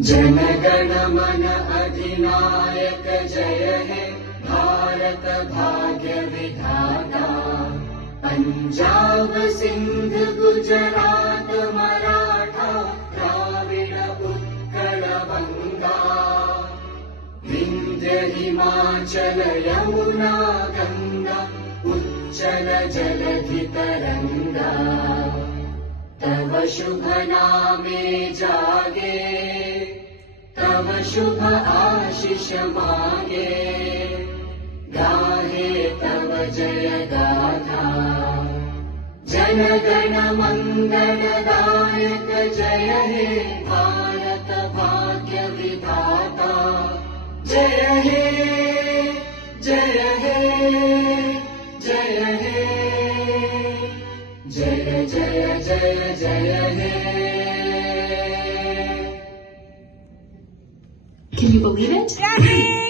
जन गण मन अधिनायक जय हे भारत भाग्य विधाता। पंजाब सिंध गुजरात मराठा द्राविड उत्कल बंगा। विंध्य हिमाचल यमुना गंगा उच्चल जलधि तरंगा। तव शुभ नामे जागे तव शुभ आशीष मांगे। गाहे तव जय गाथा जन गण मंगल दायक जय हे भारत भाग्य विधाता। जय हे जय हे जय हे जय जय जय जय हे। Can you believe it?